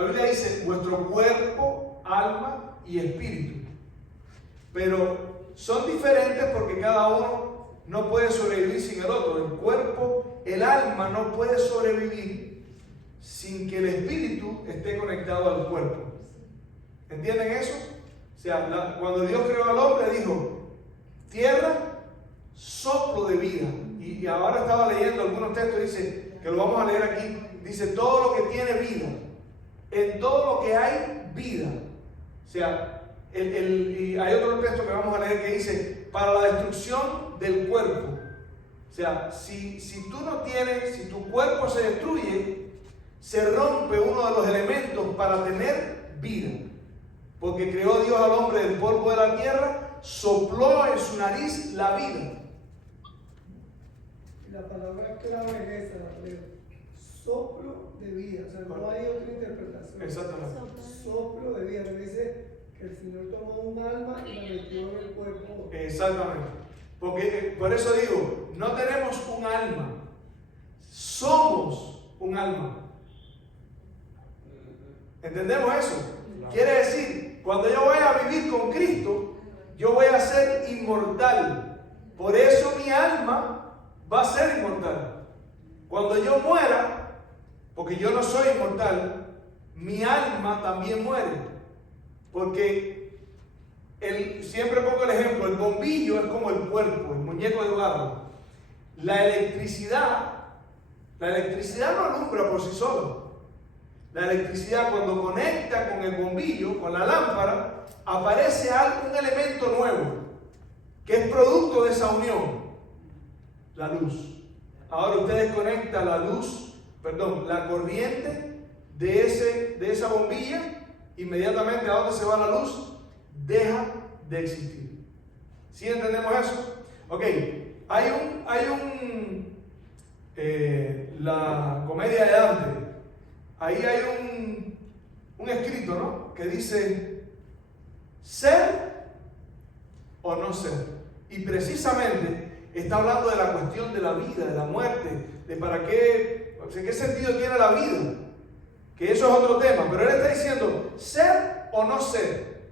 la Biblia dice vuestro cuerpo, alma y espíritu. Pero son diferentes porque cada uno no puede sobrevivir sin el otro. El cuerpo, el alma no puede sobrevivir sin que el espíritu esté conectado al cuerpo. ¿Entienden eso? O sea, cuando Dios creó al hombre dijo, tierra, soplo de vida. Y ahora estaba leyendo algunos textos, dice, que lo vamos a leer aquí, dice, todo lo que tiene vida, en todo lo que hay vida. O sea, y hay otro texto que vamos a leer que dice, para la destrucción del cuerpo. O sea, si tú no tienes, si tu cuerpo se destruye, se rompe uno de los elementos para tener vida. Porque creó Dios al hombre del polvo de la tierra, sopló en su nariz la vida. La palabra clave es esa, soplo de vida, o sea, no hay otra interpretación. Exactamente. Soplo de vida, me dice que el Señor tomó un alma y la metió en el cuerpo. Exactamente. Porque por eso digo, no tenemos un alma, somos un alma. ¿Entendemos eso? Quiere decir, cuando yo voy a vivir con Cristo, yo voy a ser inmortal. Por eso mi alma va a ser inmortal. Cuando yo muera, porque yo no soy inmortal, mi alma también muere. Porque siempre pongo el ejemplo, el bombillo es como el cuerpo, el muñeco de barro. La electricidad no alumbra por sí sola. La electricidad, cuando conecta con el bombillo, con la lámpara, aparece un elemento nuevo, que es producto de esa unión, la luz. Ahora usted desconecta la corriente de esa bombilla, inmediatamente a donde se va la luz, deja de existir. ¿Sí entendemos eso? Ok, la comedia de Dante. Ahí hay un escrito, ¿no? Que dice, ser o no ser. Y precisamente está hablando de la cuestión de la vida, de la muerte, de para qué, en qué sentido tiene la vida. Que eso es otro tema. Pero él está diciendo, ser o no ser.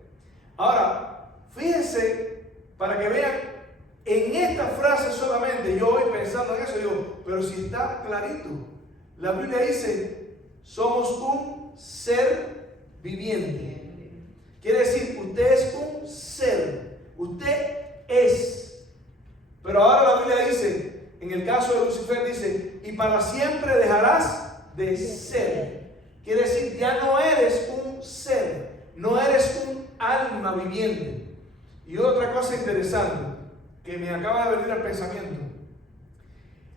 Ahora, fíjense, para que vean, en esta frase solamente, yo voy pensando en eso, digo, pero si está clarito. La Biblia dice, somos un ser viviente. Quiere decir, usted es un ser. Usted es. Pero ahora la Biblia dice, en el caso de Lucifer dice, y para siempre dejarás de ser. Quiere decir, ya no eres un ser. No eres un alma viviente. Y otra cosa interesante que me acaba de venir al pensamiento.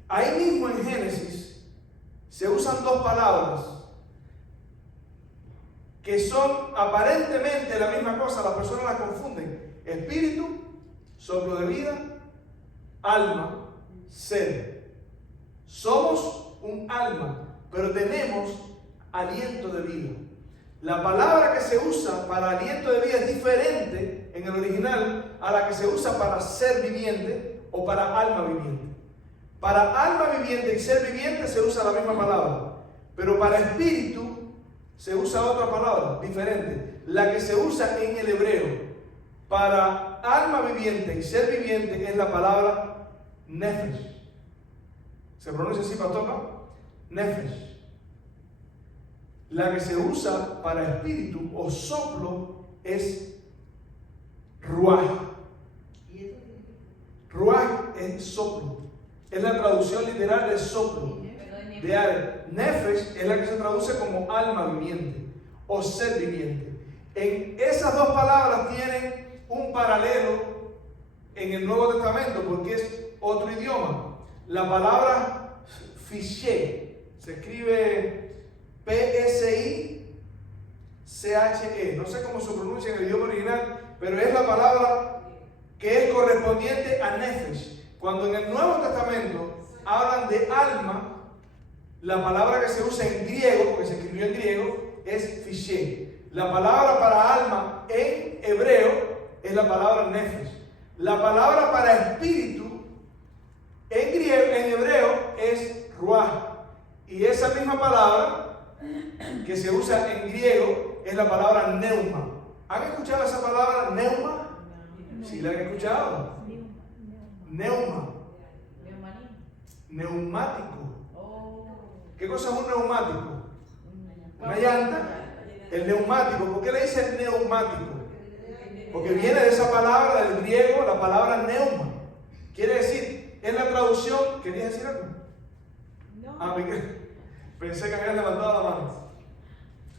Ahí mismo en Génesis se usan dos palabras que son aparentemente la misma cosa, las personas las confunden. Espíritu, soplo de vida, alma, ser. Somos un alma, pero tenemos aliento de vida. La palabra que se usa para aliento de vida es diferente en el original a la que se usa para ser viviente o para alma viviente. Para alma viviente y ser viviente se usa la misma palabra, pero para espíritu se usa otra palabra diferente, la que se usa en el hebreo para alma viviente y ser viviente es la palabra nefesh. ¿Se pronuncia así, pastor? ¿No? Nefesh. La que se usa para espíritu o soplo es ruach. Ruach es soplo. Es la traducción literal de soplo. De aire. Nefesh es la que se traduce como alma viviente o ser viviente. En esas dos palabras tienen un paralelo en el Nuevo Testamento porque es otro idioma. La palabra Fishe se escribe P-S-I-C-H-E. No sé cómo se pronuncia en el idioma original, pero es la palabra que es correspondiente a Nefesh. Cuando en el Nuevo Testamento hablan de alma, la palabra que se usa en griego, porque se escribió en griego, es Fishe. La palabra para alma en hebreo es la palabra Nefesh. La palabra para espíritu en hebreo es Ruach. Y esa misma palabra que se usa en griego es la palabra neuma. ¿Han escuchado esa palabra neuma? Sí, la han escuchado. Neuma. Neumático. ¿Qué cosa es un neumático? Una llanta. El neumático. ¿Por qué le dicen neumático? Porque viene de esa palabra del griego, la palabra neuma. Quiere decir, es la traducción. ¿Querías decir algo? No. Ah, pensé que habías levantado la mano.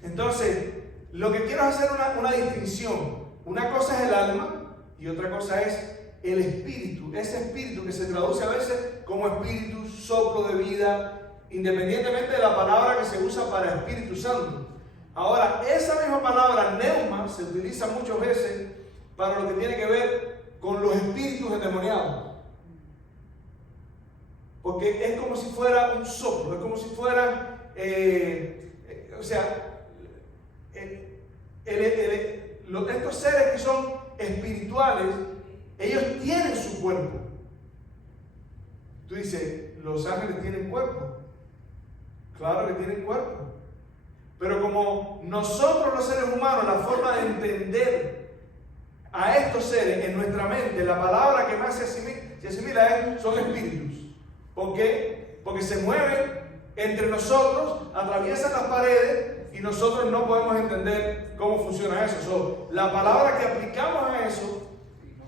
Entonces, lo que quiero es hacer una distinción. Una cosa es el alma y otra cosa es el espíritu. Ese espíritu que se traduce a veces como espíritu, soplo de vida, independientemente de la palabra que se usa para Espíritu Santo. Ahora, esa misma palabra neuma se utiliza muchas veces para lo que tiene que ver con los espíritus endemoniados. Porque es como si fuera un soplo, es como si fuera, estos seres que son espirituales, ellos tienen su cuerpo. Tú dices, ¿los ángeles tienen cuerpo? Claro que tienen cuerpo. Pero como nosotros los seres humanos, la forma de entender a estos seres en nuestra mente, la palabra que más se asimila son espíritus. ¿Por qué? Porque se mueven entre nosotros, atraviesan las paredes y nosotros no podemos entender cómo funciona eso. La palabra que aplicamos a eso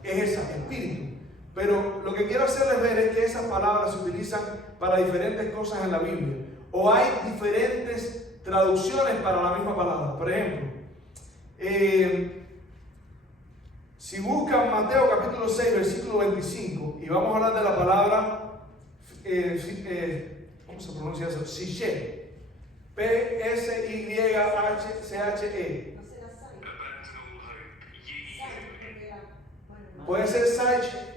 es esa, espíritu. Pero lo que quiero hacerles ver es que esas palabras se utilizan para diferentes cosas en la Biblia. O hay diferentes traducciones para la misma palabra. Por ejemplo, si buscan Mateo capítulo 6, versículo 25, y vamos a hablar de la palabra, ¿cómo se pronuncia eso? Psyche. P-S-Y-H-C-H-E. Puede ser Psyche.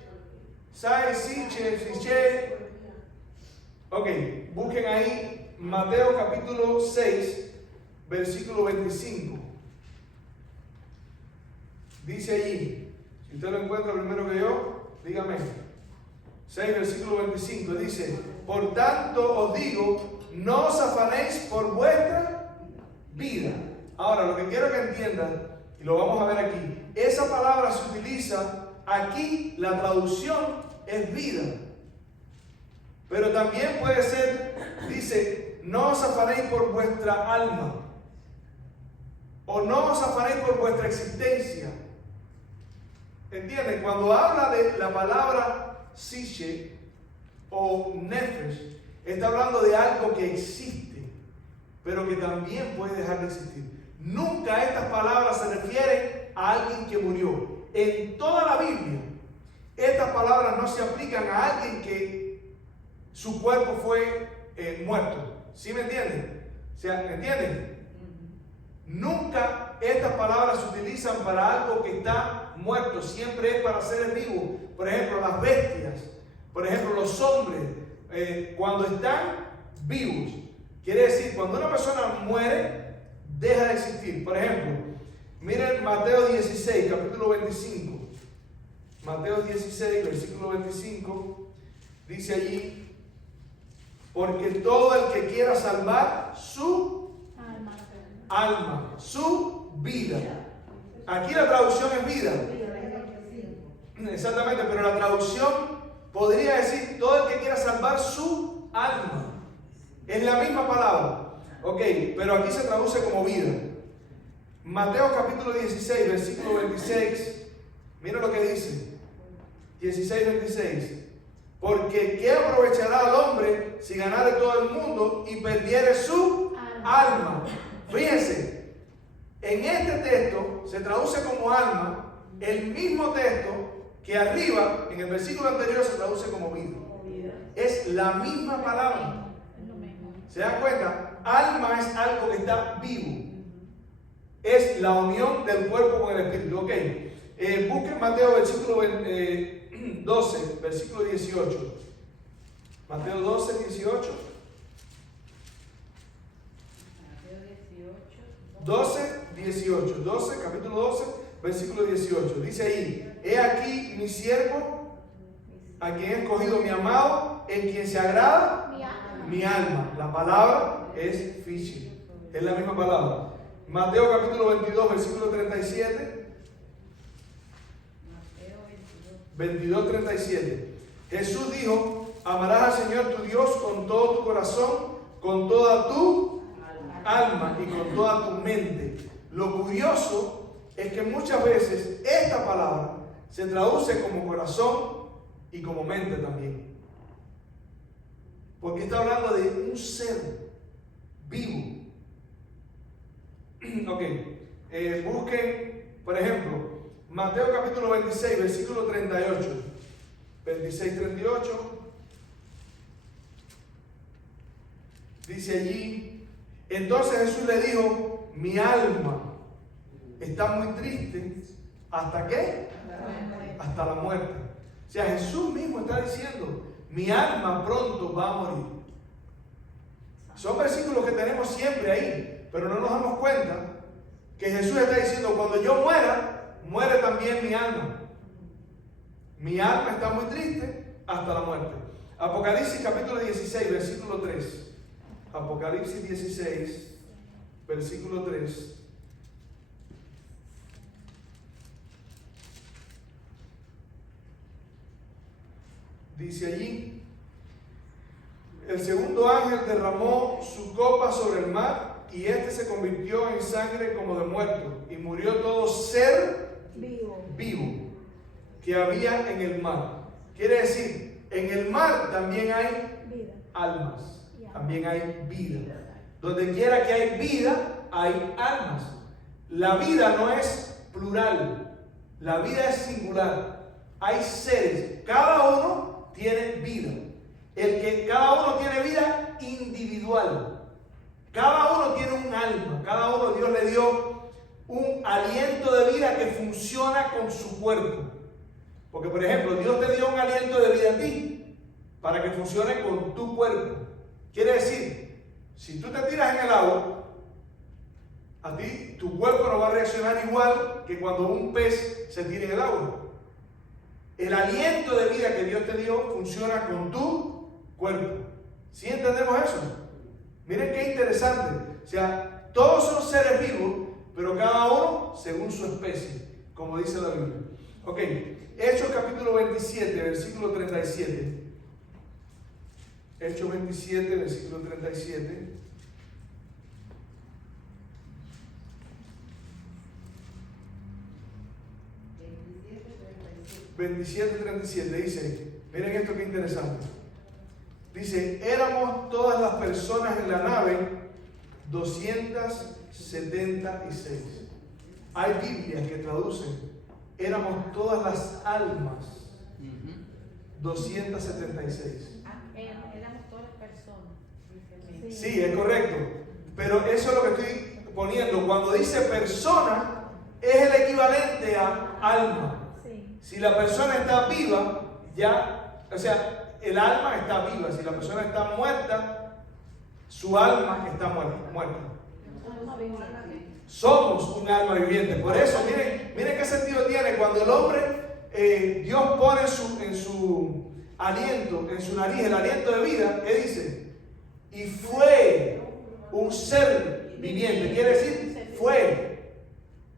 Ok, busquen ahí Mateo capítulo 6, versículo 25. Dice allí, si usted lo encuentra primero que yo, dígame. 6, versículo 25, dice: por tanto os digo, no os afanéis por vuestra vida. Ahora, lo que quiero que entiendan, y lo vamos a ver aquí, esa palabra se utiliza aquí, la traducción es vida. Pero también puede ser, dice, no os afanéis por vuestra alma. O no os afanéis por vuestra existencia. ¿Entienden? Cuando habla de la palabra Psyche o Nefesh, está hablando de algo que existe, pero que también puede dejar de existir. Nunca estas palabras se refieren a alguien que murió. En toda la Biblia, estas palabras no se aplican a alguien que su cuerpo fue muerto. ¿Sí me entienden? O sea, ¿me entienden? Nunca estas palabras se utilizan para algo que está muerto, siempre es para seres vivos. Por ejemplo, las bestias, por ejemplo, los hombres, cuando están vivos, quiere decir, cuando una persona muere, deja de existir. Por ejemplo, miren Mateo 16, capítulo 25. Mateo 16, versículo 25, dice allí: porque todo el que quiera salvar su alma, su vida. Aquí la traducción es vida. Exactamente, pero la traducción podría decir todo el que quiera salvar su alma. Es la misma palabra. Ok, pero aquí se traduce como vida. Mateo capítulo 16, versículo 26. Mira lo que dice. 16, 26. Porque ¿qué aprovechará al hombre si ganare todo el mundo y perdiere su alma? Fíjense, en este texto se traduce como alma el mismo texto que arriba, en el versículo anterior, se traduce como vida. Es la misma palabra. ¿Se dan cuenta? Alma es algo que está vivo. Es la unión del cuerpo con el espíritu. Ok, busquen Mateo versículo 12, versículo 18. Mateo 12, 18. 12, 18. 12, capítulo 12, versículo 18. Dice ahí: he aquí mi siervo, a quien he escogido, mi amado, en quien se agrada mi alma. La palabra es Psyche. es la misma palabra. Mateo capítulo 22, versículo 37. 22, 37. Jesús dijo: amarás al Señor tu Dios con todo tu corazón, con toda tu alma y con toda tu mente. Lo curioso es que muchas veces esta palabra se traduce como corazón y como mente también. Porque está hablando de un ser vivo. Ok, busquen, por ejemplo, Mateo capítulo 26, versículo 38. 26, 38. Dice allí: entonces Jesús le dijo: mi alma está muy triste. ¿Hasta qué? Hasta la muerte. O sea, Jesús mismo está diciendo: mi alma pronto va a morir. Son versículos que tenemos siempre ahí, pero no nos damos cuenta que Jesús está diciendo: cuando yo muera, muere también mi alma. Mi alma está muy triste hasta la muerte. Apocalipsis capítulo 16, versículo 3. Apocalipsis 16, versículo 3. Dice allí: el segundo ángel derramó su copa sobre el mar, y éste se convirtió en sangre como de muerto, y murió todo ser vivo que había en el mar. Quiere decir, en el mar también hay vida, almas, también hay vida. Donde quiera que hay vida, hay almas. La vida no es plural, la vida es singular. Hay seres, cada uno tiene vida. Cada uno tiene vida individual. Cada uno tiene un alma. Cada uno, Dios le dio un aliento de vida que funciona con su cuerpo. Porque, por ejemplo, Dios te dio un aliento de vida a ti para que funcione con tu cuerpo. Quiere decir, si tú te tiras en el agua, a ti tu cuerpo no va a reaccionar igual que cuando un pez se tira en el agua. El aliento de vida que Dios te dio funciona con tu cuerpo. ¿Sí entendemos eso? Miren qué interesante. O sea, todos son seres vivos, pero cada uno según su especie, como dice la Biblia. Ok, Hechos capítulo 27, versículo 37. Hechos 27, versículo 37. 27:37 dice, miren esto que interesante. Dice: éramos todas las personas en la nave 276. Hay Biblias que traducen: éramos todas las almas 276. Éramos todas las personas. Sí, es correcto. Pero eso es lo que estoy poniendo. Cuando dice persona, es el equivalente a alma. Si la persona está viva, ya, o sea, el alma está viva. Si la persona está muerta, su alma está muerta. Somos un alma viviente. Por eso, miren qué sentido tiene cuando el hombre, Dios pone en su aliento, en su nariz, el aliento de vida. ¿Qué dice? Y fue un ser viviente. Quiere decir, fue.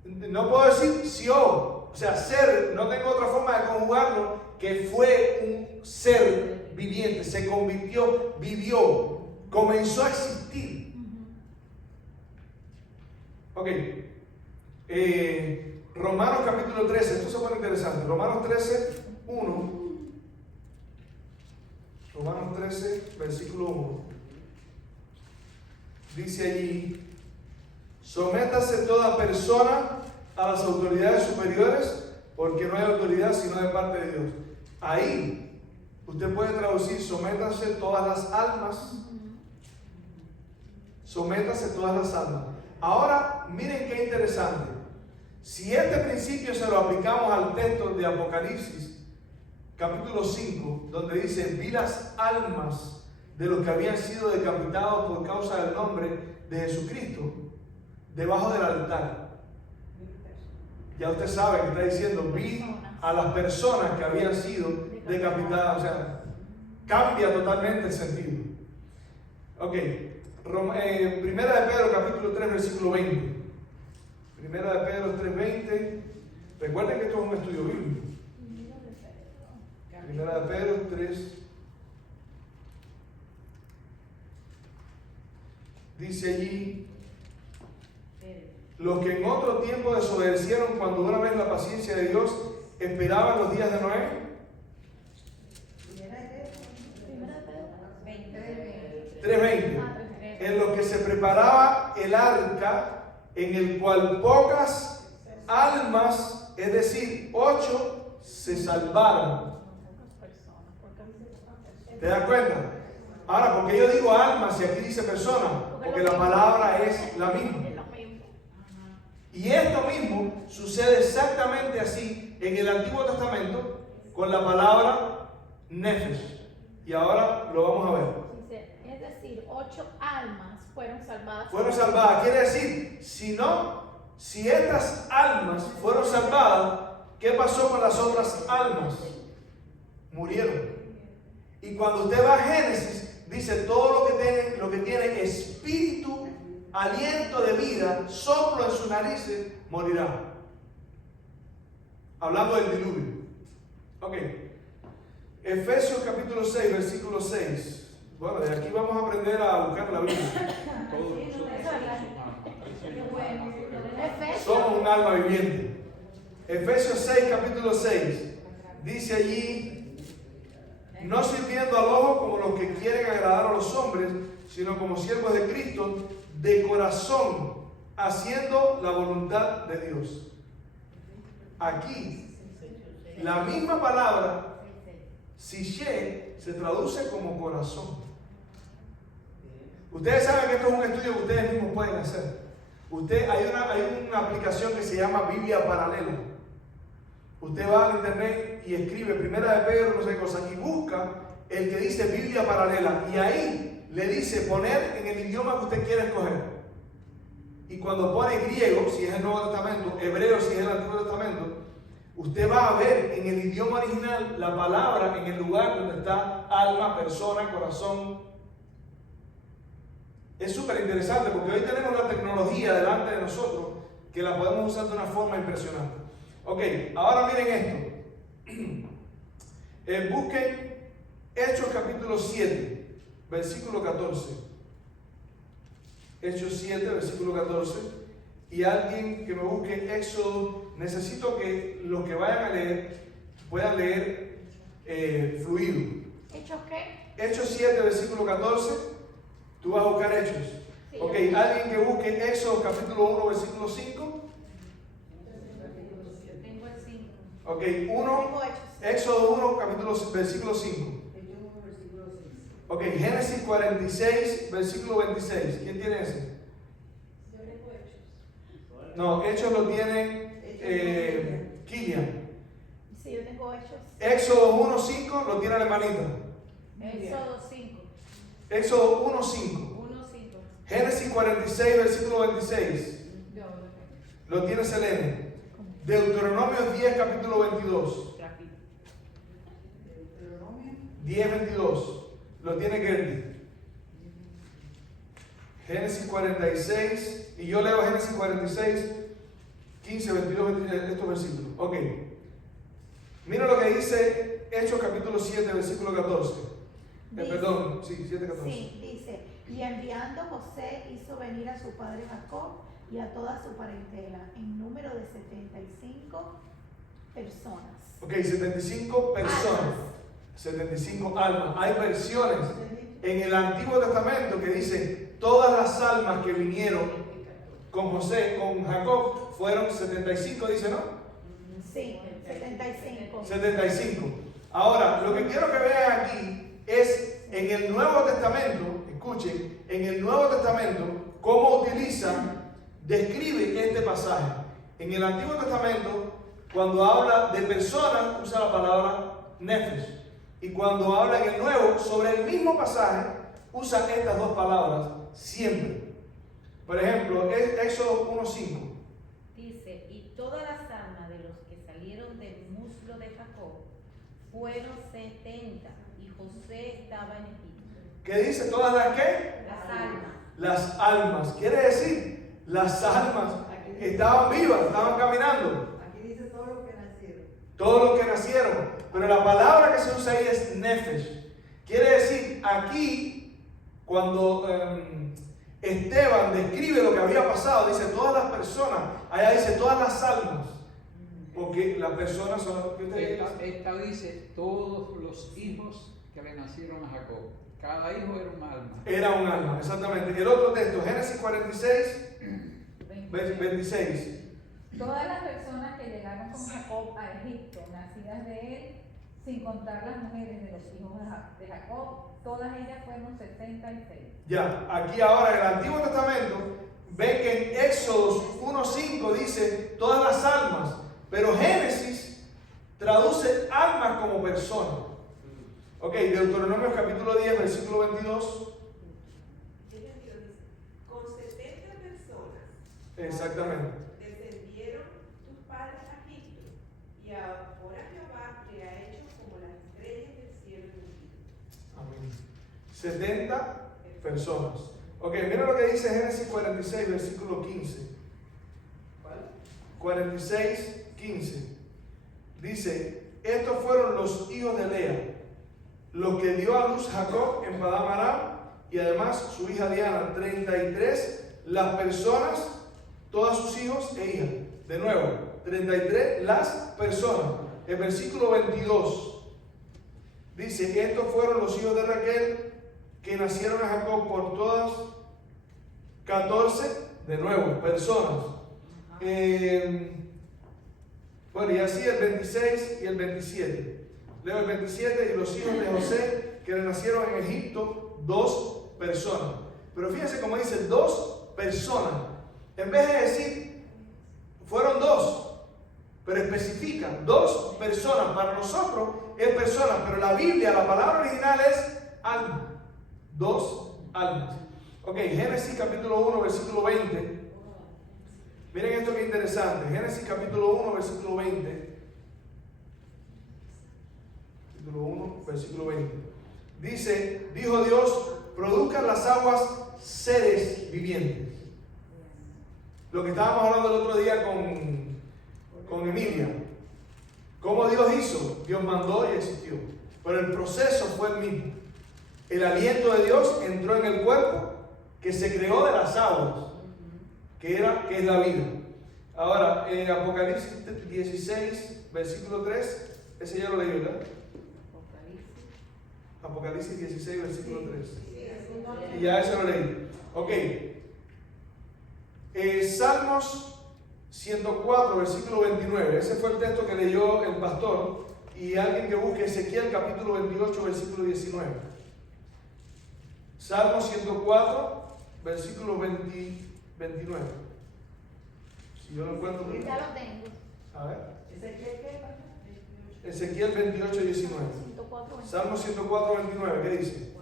No puedo decir sió. O sea, ser, no tengo otra forma de conjugarlo, que fue un ser viviente, se convirtió, vivió, comenzó a existir. Ok, Romanos capítulo 13, esto se pone interesante. Romanos 13, 1. Romanos 13, versículo 1. Dice allí: sométase toda persona a las autoridades superiores, porque no hay autoridad sino de parte de Dios. Ahí usted puede traducir: sométase todas las almas. Sométase todas las almas. Ahora, miren qué interesante. Si este principio se lo aplicamos al texto de Apocalipsis, capítulo 5, donde dice: vi las almas de los que habían sido decapitados por causa del nombre de Jesucristo, debajo del altar. Ya usted sabe que está diciendo: vi a las personas que habían sido decapitadas. O sea, cambia totalmente el sentido. Ok, Primera de Pedro capítulo 3 versículo 20. Primera de Pedro 3:20. Recuerden que esto es un estudio bíblico. Primera de Pedro 3. Dice allí: los que en otro tiempo desobedecieron cuando una vez la paciencia de Dios esperaban los días de Noé. 3:20. En lo que se preparaba el arca, en el cual pocas almas, es decir, 8, se salvaron. ¿Te das cuenta? Ahora, ¿por qué yo digo almas y aquí dice persona? Porque la palabra es la misma. Y esto mismo sucede exactamente así en el Antiguo Testamento con la palabra nefesh. Y ahora lo vamos a ver. Es decir, 8 almas fueron salvadas. Fueron salvadas. Quiere decir, si estas almas fueron salvadas, ¿qué pasó con las otras almas? Murieron. Y cuando usted va a Génesis, dice todo lo que tiene espíritu, aliento de vida, soplo en sus narices, morirá. Hablando del diluvio. Ok. Efesios capítulo 6, versículo 6. Bueno, de aquí vamos a aprender a buscar la Biblia. Somos un alma viviente. Efesios 6, capítulo 6. Dice allí: no sirviendo al ojo como los que quieren agradar a los hombres, sino como siervos de Cristo, de corazón, haciendo la voluntad de Dios. Aquí, la misma palabra, Sishé, se traduce como corazón. Ustedes saben que esto es un estudio que ustedes mismos pueden hacer. Hay una aplicación que se llama Biblia Paralela. Usted va al internet y escribe Primera de Pedro, no sé qué cosa, y busca el que dice Biblia Paralela, y ahí le dice poner en el idioma que usted quiere escoger. Y cuando pone griego, si es el Nuevo Testamento, hebreo, si es el Antiguo Testamento, usted va a ver en el idioma original la palabra en el lugar donde está alma, persona, corazón. Es súper interesante porque hoy tenemos la tecnología delante de nosotros que la podemos usar de una forma impresionante. Ok, ahora miren esto. Busquen Hechos capítulo 7, versículo 14. Hechos 7, versículo 14. Y alguien que me busque Éxodo. Necesito que los que vayan a leer puedan leer fluido. ¿Hechos qué? Hechos 7, versículo 14. Tú vas a buscar Hechos. Sí, Ok, alguien que busque Éxodo capítulo 1, versículo 5. Tengo el 5. Ok, Tengo Hechos. Éxodo 1, versículo 5. Ok, Génesis 46, versículo 26. ¿Quién tiene ese? Yo tengo Hechos. No, Hechos lo tiene Kilian. Sí, yo tengo Hechos. Éxodo 1, 5 lo tiene la hermanita. Éxodo 5. Éxodo 1, 5. 1, 5. Génesis 46, versículo 26. Yo Lo tiene Selene. Deuteronomio 10, capítulo 22. 10, 22. Lo tiene Gertie. Génesis 46. Y yo leo Génesis 46, 15, 22, 23, estos versículos. Ok. Mira lo que dice Hechos capítulo 7, versículo 14. Perdón, sí, 7, 14. Sí, dice: y enviando José hizo venir a su padre Jacob y a toda su parentela, en número de 75 personas. Ok, 75 personas. Almas. 75 almas. Hay versiones en el Antiguo Testamento que dicen todas las almas que vinieron con José, con Jacob, fueron 75, dice, ¿no? Sí, 75. 75. Ahora, lo que quiero que vean aquí es en el Nuevo Testamento, escuchen, en el Nuevo Testamento, cómo describe este pasaje. En el Antiguo Testamento, cuando habla de personas, usa la palabra nefesh. Y cuando habla en el Nuevo, sobre el mismo pasaje, usa estas dos palabras siempre. Por ejemplo, Éxodo 1:5. Dice: y todas las almas de los que salieron del muslo de Jacob fueron 70, y José estaba en Egipto. ¿Qué dice? ¿Todas las qué? Las almas. las almas. Quiere decir, las almas estaban vivas, estaban caminando. Aquí dice todos los que nacieron. Todos los que nacieron. Pero la palabra que se usa ahí es nefesh. Quiere decir, aquí, cuando Esteban describe lo que había pasado, dice todas las personas, allá dice todas las almas. Porque las personas son las que ustedes Esta dice todos los hijos que le nacieron a Jacob. Cada hijo era un alma. Era un alma, exactamente. Y el otro texto, Génesis 46, 26. Todas las personas que llegaron con Jacob a Egipto, nacidas de él, sin contar las mujeres de los hijos de Jacob, todas ellas fueron 76. Ya, aquí ahora en el Antiguo Testamento, ven que en Éxodos 1.5 dice todas las almas, pero Génesis traduce almas como personas. Ok, Deuteronomio capítulo 10, versículo 22. Con 70 personas Exactamente. descendieron tus padres a Egipto, y ahora Jehová te ha hecho como las estrellas del cielo en Egipto. Amén. 70 personas. Ok, mira lo que dice Génesis 46, versículo 15. ¿Cuál? 46, 15. Dice, estos fueron los hijos de Lea, los que dio a luz Jacob en Padán Aram, y además su hija Diana, 33, las personas, todos sus hijos e hijas. De nuevo, 33 las personas. El versículo 22 dice, estos fueron los hijos de Raquel que nacieron a Jacob por todas 14, de nuevo, personas. Bueno, y así el 26 y el 27. Leo el 27, y los hijos de José que le nacieron en Egipto, 2 personas. Pero fíjense cómo dice 2 personas. En vez de decir, fueron 2, pero especifica 2 personas. Para nosotros es personas, pero la Biblia, la palabra original es alma. 2 almas. Ok, Génesis capítulo 1, versículo 20. Miren esto que interesante. Génesis capítulo 1, versículo 20. Capítulo 1, versículo 20. Dice, dijo Dios, produzcan las aguas seres vivientes. Lo que estábamos hablando el otro día con Emilia. ¿Cómo Dios hizo? Dios mandó y existió. Pero el proceso fue el mismo. El aliento de Dios entró en el cuerpo que se creó de las aguas, que es la vida. Ahora, en Apocalipsis 16, versículo 3, ese ya lo leí, ¿verdad? Apocalipsis 16, versículo 3. Y ya ese lo leí. Ok. Salmos 104, versículo 29. Ese fue el texto que leyó el pastor. Y alguien que busque Ezequiel capítulo 28, versículo 19. Salmo 104, versículo 29. Si yo lo encuentro. Ya lo tengo. A ver. ¿Ezequiel qué? Ezequiel 28, 19. 104. Salmo 104, 29. ¿Qué dice?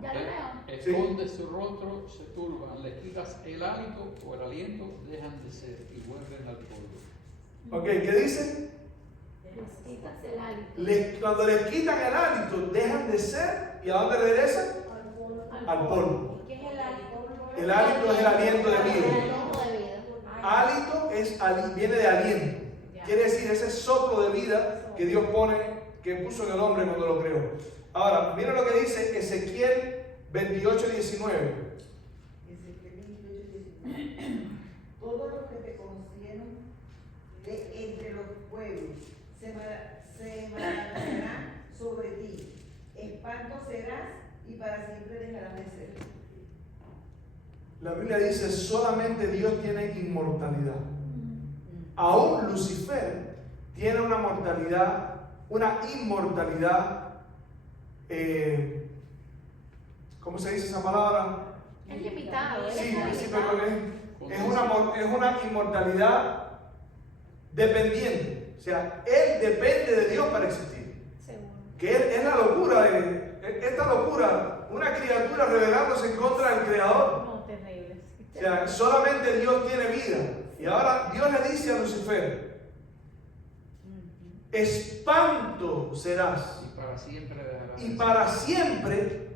Ya lo leo. Esconde su rostro, se turban, les quitas el hálito o el aliento, dejan de ser y vuelven al polvo. Ok, ¿qué dice? Les quitas el hálito. Cuando les quitan el hálito, dejan de ser. ¿Y a dónde regresan? Al polvo. ¿Qué es el hálito? El hálito es el aliento de El vida. aliento de vida. Hálito viene de aliento. Quiere decir ese soplo de vida que Dios que puso en el hombre cuando lo creó. Ahora, mira lo que dice Ezequiel 28, 19. Ezequiel 28, 19. Todos los que te conocieron de entre los pueblos se maravillarán sobre ti. Espanto serás y para siempre dejarás de ser. La Biblia dice, solamente Dios tiene inmortalidad. Aún Lucifer tiene una inmortalidad, ¿cómo se dice esa palabra? Es limitado. Sí, Él sí, está pero limitado. es una inmortalidad dependiente. O sea, él depende de Dios para existir. Seguro. Que es la locura esta locura, una criatura rebelándose en contra del Creador. No, terrible. O sea, solamente Dios tiene vida. Y ahora Dios le dice a Lucifer, espanto serás Y para siempre dejarás de y ser. para siempre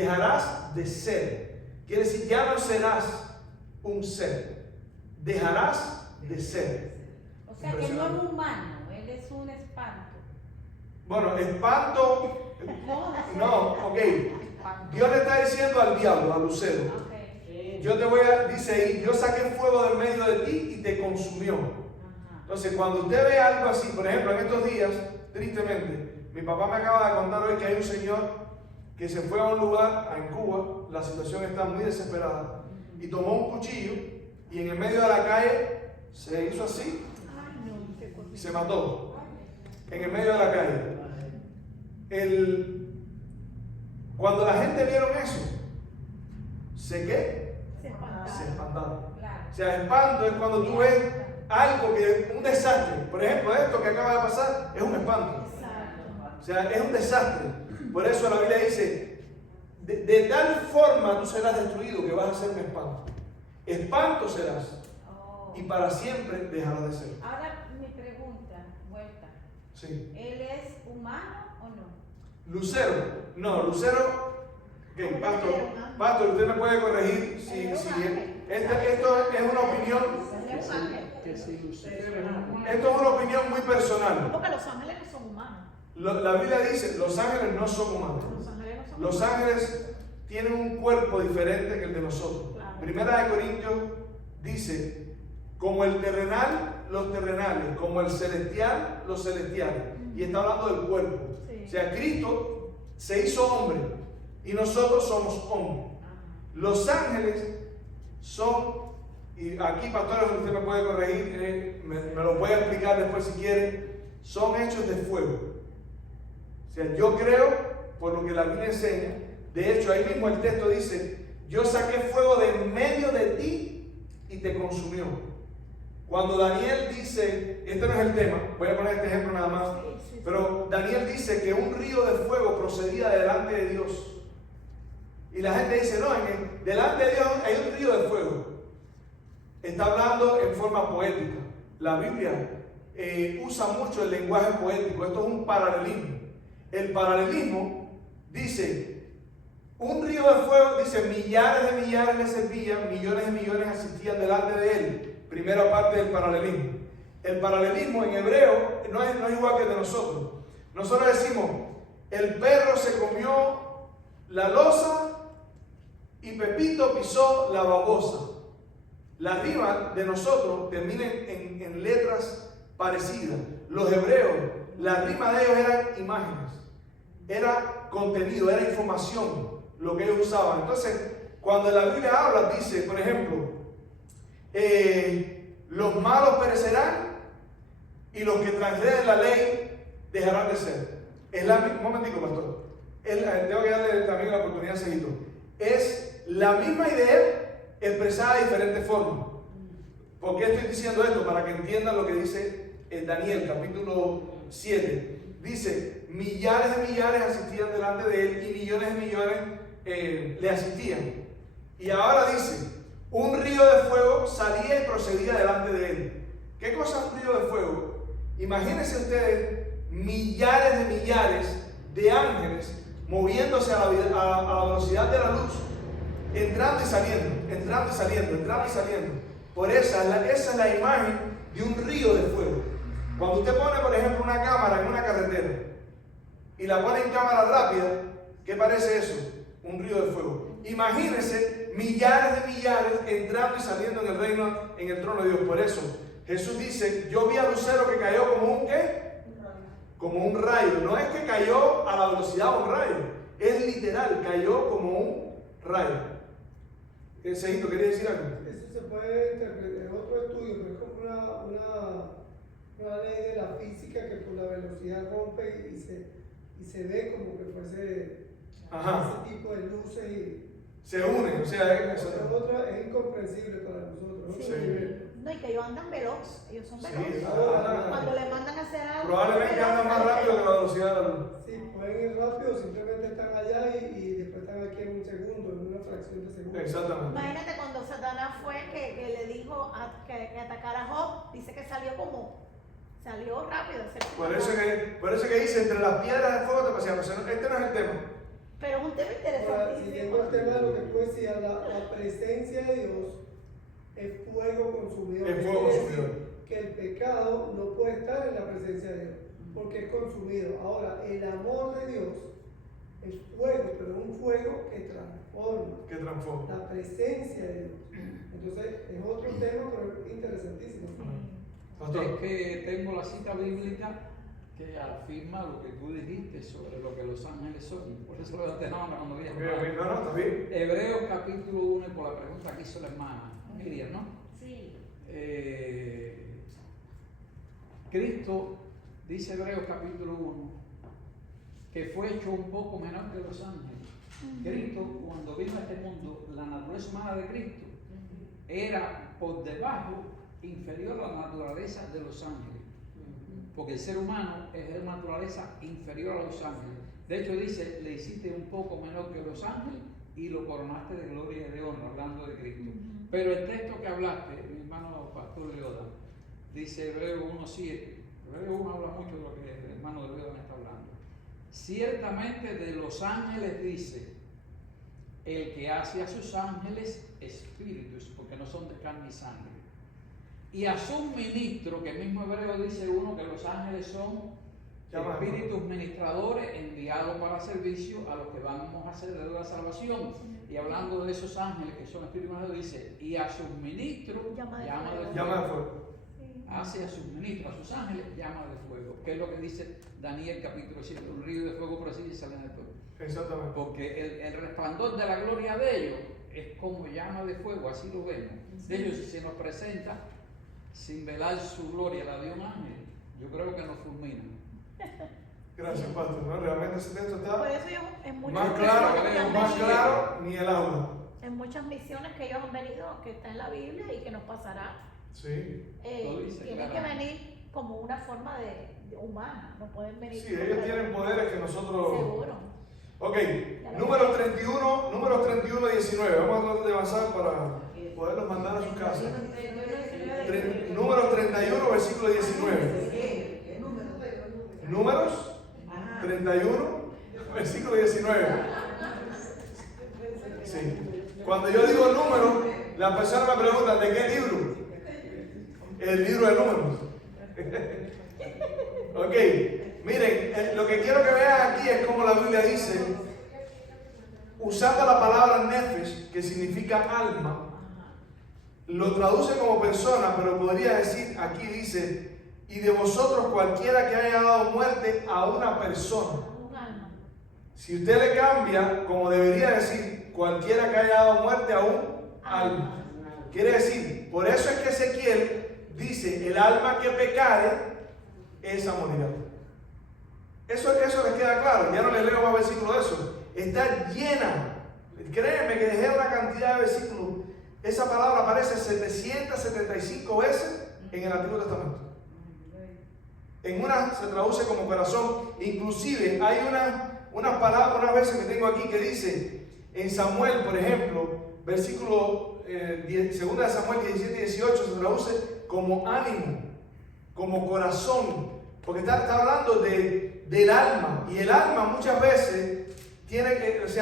dejarás de ser. Quiere decir, ya no serás un ser, dejarás de ser. O sea que no es humano, él es un espanto. Bueno, espanto, no, ok. Dios le está diciendo al diablo, a Lucero, Ok. yo te voy a, dice ahí, yo saqué fuego del medio de ti y te consumió. Ajá. Entonces, cuando usted ve algo así, por ejemplo, en estos días, tristemente, mi papá me acaba de contar hoy que hay un señor que se fue a un lugar en Cuba, la situación está muy desesperada, y tomó un cuchillo y en el medio de la calle se hizo así y se mató. En el medio de la calle. Cuando la gente vieron eso, ¿qué? Se espantaron. Se espantaron. Claro. O sea, espanto es cuando tú ves algo que un desastre. Por ejemplo, esto que acaba de pasar es un espanto. Exacto. O sea, es un desastre. Por eso la Biblia dice, de tal forma tú serás destruido que vas a ser un espanto. Espanto serás Oh. y para siempre dejarás de ser. Ahora mi pregunta, vuelta. Sí. ¿Él es humano o no? Lucero, no, Lucero, ok, pastor, usted me puede corregir si esto es una opinión, Que si Lucifer es humano. esto es una opinión muy personal. Porque los ángeles no son humanos. La Biblia dice, los ángeles no son humanos. Los ángeles no son Los humanos. ángeles tienen un cuerpo diferente que el de nosotros. Claro. Primera de Corintios dice, como el terrenal, los terrenales, como el celestial, los celestiales. Y está hablando del cuerpo. Sí. O sea, Cristo se hizo hombre y nosotros somos hombres. Los ángeles son, y aquí pastores usted me puede corregir, me lo puede explicar después si quiere, son hechos de fuego. O sea, yo creo, por lo que la Biblia enseña, de hecho ahí mismo el texto dice, yo saqué fuego de en medio de ti y te consumió. Cuando Daniel dice, este no es el tema, voy a poner este ejemplo nada más, pero Daniel dice que un río de fuego procedía delante de Dios. Y la gente dice, no, delante de Dios hay un río de fuego. Está hablando en forma poética. La Biblia usa mucho el lenguaje poético. Esto es un paralelismo. El paralelismo dice, un río de fuego, dice, millares de millares le servían, millones de millones asistían delante de él. Primera parte del paralelismo. El paralelismo en hebreo no es igual que el de nosotros. Nosotros decimos, el perro se comió la losa y Pepito pisó la babosa. La rima de nosotros termina en letras parecidas. Los hebreos, la rima de ellos eran imágenes, era contenido, era información, lo que ellos usaban. Entonces, cuando la Biblia habla, dice, por ejemplo, los malos perecerán y los que transgreden la ley dejarán de ser. Un momentico, pastor. Tengo que darle también la oportunidad a Seguito. Es la misma idea expresada de diferentes formas. ¿Por qué estoy diciendo esto? Para que entiendan lo que dice Daniel, capítulo 7. Dice, millares de millares asistían delante de él y millones de millones le asistían. Y ahora dice, un río de fuego salía y procedía delante de él. ¿Qué cosa es un río de fuego? Imagínense ustedes millares de millares de ángeles moviéndose a la velocidad de la luz, entrando y saliendo, entrando y saliendo, entrando y saliendo. Por esa es la imagen de un río de fuego. Cuando usted pone, por ejemplo, una cámara en una carretera y la pone en cámara rápida, ¿qué parece eso? Un río de fuego. Imagínense millares de millares entrando y saliendo en el reino, en el trono de Dios. Por eso Jesús dice, yo vi a Lucero que cayó como un ¿qué? Como un rayo. No es que cayó a la velocidad de un rayo, es literal, cayó como un rayo. Seguito, ¿quería decir algo? Eso se puede interpretar en otro estudio, pero es como una ley de la física que por la velocidad rompe y se ve como que fuese ese tipo de luces y se unen, o sea, es incomprensible para nosotros, ¿no? Sí. No, y que ellos andan veloz, ellos son Sí, veloces. andan- Cuando le mandan a hacer algo. probablemente andan más rápido que la velocidad de la luz. Sí, pueden ir rápido, simplemente están allá y después están aquí en un segundo, en una fracción de segundo. Exactamente. Imagínate cuando Satanás fue que le dijo que atacara a Job, dice que salió rápido. Por eso que dice, entre las piedras de fuego te pasean. Este no es el tema. Pero es un tema Ahora, siguiendo interesantísimo. el tema de lo que tú decías, la presencia de Dios es fuego consumidor. Es fuego Quiere consumidor. decir que el pecado no puede estar en la presencia de Dios, porque es consumido. Ahora, el amor de Dios es fuego, pero es un fuego que transforma. Que transforma. La presencia de Dios. Entonces, es otro tema, pero es interesantísimo. Es Pastor. que tengo la cita bíblica que afirma lo que tú dijiste sobre lo que los ángeles son. Por eso lo dejamos cuando dije. Ok, no, está bien. Hebreos capítulo 1, y por la pregunta que hizo la hermana Miriam, ¿no? Sí. Cristo, dice Hebreos capítulo 1, que fue hecho un poco menor que los ángeles. Cristo, cuando vino a este mundo, la naturaleza humana de Cristo era por debajo, inferior a la naturaleza de los ángeles. Porque el ser humano es de naturaleza inferior a los ángeles. De hecho dice, le hiciste un poco menor que los ángeles y lo coronaste de gloria y de honra, hablando de Cristo. Pero el texto que hablaste, mi hermano Pastor Leoda, dice Hebreos 1:7. Hebreos 1 habla mucho de lo que el hermano de Leoda me está hablando. Ciertamente de los ángeles dice, el que hace a sus ángeles espíritus, porque no son de carne y sangre. Y a sus ministros, que el mismo Hebreo dice uno que los ángeles son espíritus ministradores enviados para servicio a los que vamos a hacer de la salvación. Y hablando de esos ángeles que son espíritus ministradores, dice, y a sus ministros llama de fuego. Llama de fuego. Hace a sus ministros, a sus ángeles, llama de fuego. Que es lo que dice Daniel capítulo 7, un río de fuego procede y sale del fuego. Exactamente. Porque el resplandor de la gloria de ellos es como llama de fuego, así lo vemos. De ellos, si se nos presenta sin velar su gloria, la de un ángel, yo creo que nos fulminan. Gracias, Pastor. ¿No? Realmente ese texto Por está eso ellos en muchas más misiones que claro, han más venido, claro ni el agua. en muchas misiones que ellos han venido, que está en la Biblia y que nos pasará, Sí. Lo dice tienen que claramente. venir como una forma de humana, no pueden venir. Sí, ellos tienen poderes que nosotros. Seguro. Ok, números 31, 19. Vamos a tratar de avanzar para poderlos mandar a sus casas. Números 31, versículo 19. Números 31, versículo 19. Sí. Cuando yo digo números, la persona me pregunta, ¿de qué libro? El libro de números. Ok, miren, lo que quiero que vean aquí es como la Biblia dice, usando la palabra nefesh, que significa alma, lo traduce como persona, pero podría decir, aquí dice, y de vosotros cualquiera que haya dado muerte a una persona. Un alma. Si usted le cambia, como debería decir, cualquiera que haya dado muerte a un alma. Quiere decir, por eso es que Ezequiel dice, el alma que pecare, esa morirá. Eso les queda claro, ya no les leo más versículos de eso. Está llena, créeme que dejé una cantidad de versículos. Esa palabra aparece 775 veces en el Antiguo Testamento. En una se traduce como corazón. Inclusive hay unas palabras, unas veces que tengo aquí que dice, en Samuel, por ejemplo, versículo 2 de Samuel 17 y 18, se traduce como ánimo, como corazón, porque está hablando del alma, y el alma muchas veces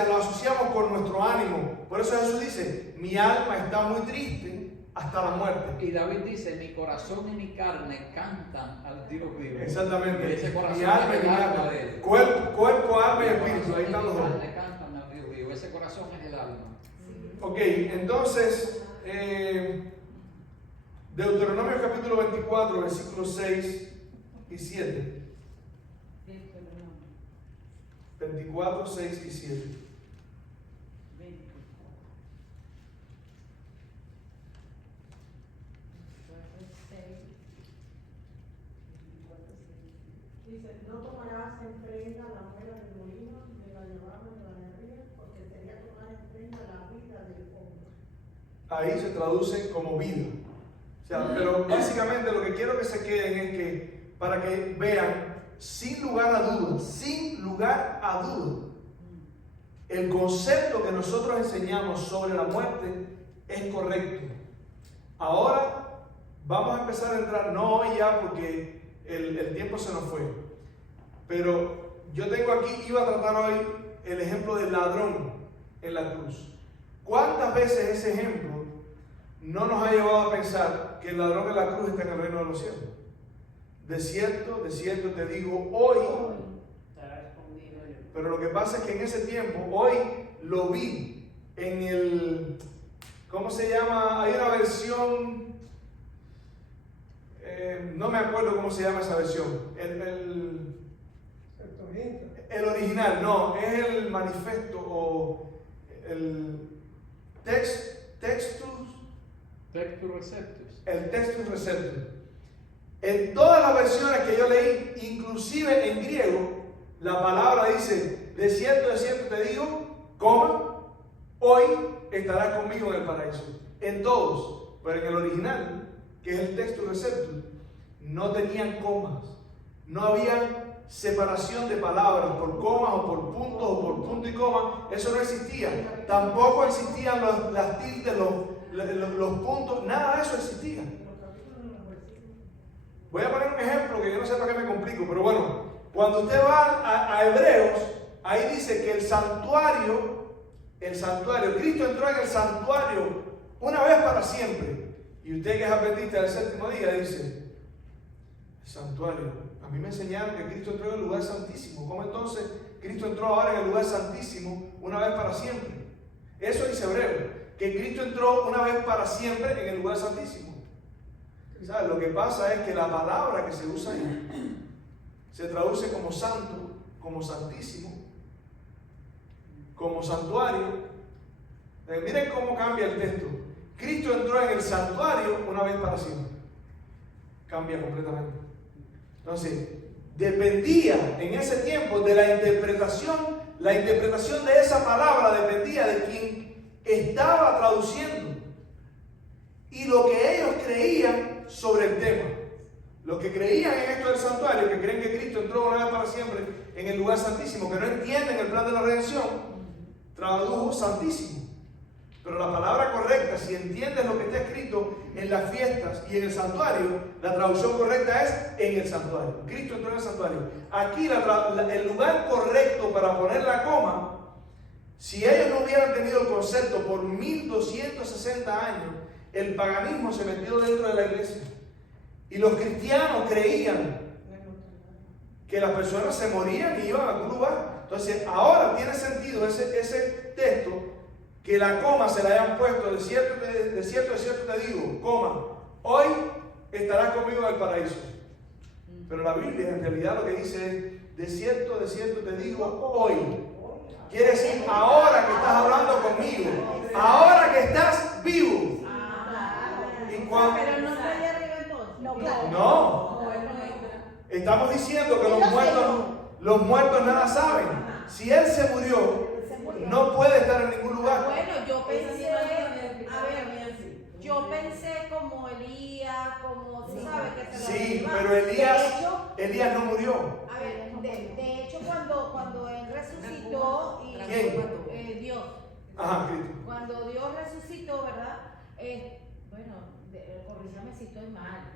lo asociamos con nuestro ánimo. Por eso Jesús dice, mi alma está muy triste hasta la muerte. Y David dice, mi corazón y mi carne cantan al Dios vivo. Exactamente. Y ese corazón Mi alma es y mi el alma alma. de él. Cuerpo, alma y Mi espíritu. corazón Ahí y están los mi dos. carne cantan al Dios vivo. Ese corazón es el alma. Ok, entonces, Deuteronomio capítulo 24, versículos 6 y 7. 24, 6 y 7. Dice, no tomarás en prenda la muela del molino, ni la llevarla en la herrería, porque sería tomar en prenda la vida del hombre. Ahí se traduce como vida. O sea, pero básicamente lo que quiero que se queden es que, para que vean, sin lugar a dudas, el concepto que nosotros enseñamos sobre la muerte es correcto. Ahora vamos a empezar a entrar, no hoy ya porque el tiempo se nos fue, pero yo tengo aquí, iba a tratar hoy el ejemplo del ladrón en la cruz. ¿Cuántas veces ese ejemplo no nos ha llevado a pensar que el ladrón en la cruz está en el reino de los cielos? De cierto te digo, hoy. Pero lo que pasa es que en ese tiempo, hoy lo vi en el, ¿cómo se llama? Hay una versión, no me acuerdo cómo se llama esa versión. El original, no, es el manifiesto o el Textus Receptus. El Textus Receptus. En todas las versiones que yo leí, inclusive en griego, la palabra dice, de cierto te digo, coma, hoy estarás conmigo en el paraíso. En todos, pero en el original, que es el Textus Receptus, no tenían comas, no había separación de palabras por comas o por puntos o por punto y coma. Eso no existía. Tampoco existían las tildes, los puntos, nada de eso existía. Voy a poner un ejemplo que yo no sé para qué me complico, pero bueno, cuando usted va a Hebreos, ahí dice que el santuario, Cristo entró en el santuario una vez para siempre. Y usted que es adventista del séptimo día dice, el santuario, a mí me enseñaron que Cristo entró en el lugar santísimo. ¿Cómo entonces Cristo entró ahora en el lugar santísimo una vez para siempre? Eso dice Hebreo, que Cristo entró una vez para siempre en el lugar santísimo. ¿Sabes? Lo que pasa es que la palabra que se usa ahí se traduce como santo, como santísimo, como santuario. Miren cómo cambia el texto. Cristo entró en el santuario una vez para siempre. Cambia completamente. Entonces, dependía en ese tiempo de la interpretación de esa palabra dependía de quien estaba traduciendo y lo que ellos creían sobre el tema. Los que creían en esto del santuario, que creen que Cristo entró una vez para siempre en el lugar santísimo, que no entienden el plan de la redención, tradujo santísimo. Pero la palabra correcta, si entiendes lo que está escrito en las fiestas y en el santuario, la traducción correcta es en el santuario. Cristo entró en el santuario. Aquí el lugar correcto para poner la coma, si ellos no hubieran tenido el concepto por 1260 años, el paganismo se metió dentro de la iglesia. Y los cristianos creían que las personas se morían y iban a algún lugar. Entonces, ahora tiene sentido ese texto, que la coma se la hayan puesto, de cierto te digo, coma, hoy estarás conmigo en el paraíso. Pero la Biblia en realidad lo que dice es, de cierto te digo, hoy. Quiere decir, ahora que estás hablando conmigo, ahora que estás vivo. Y cuando, Pero no está allá arriba entonces. No, claro. no, estamos diciendo que los muertos nada saben. Si Él se murió, no puede estar en ningún lugar. Bueno, yo pensé como Elías, como tú sabes que se Sí, lo pero Elías no murió. A ver, de hecho cuando él resucitó y ¿Quién? Dios. Ajá, Cristo. Cuando Dios resucitó, ¿verdad? Bueno, corrígame si estoy mal.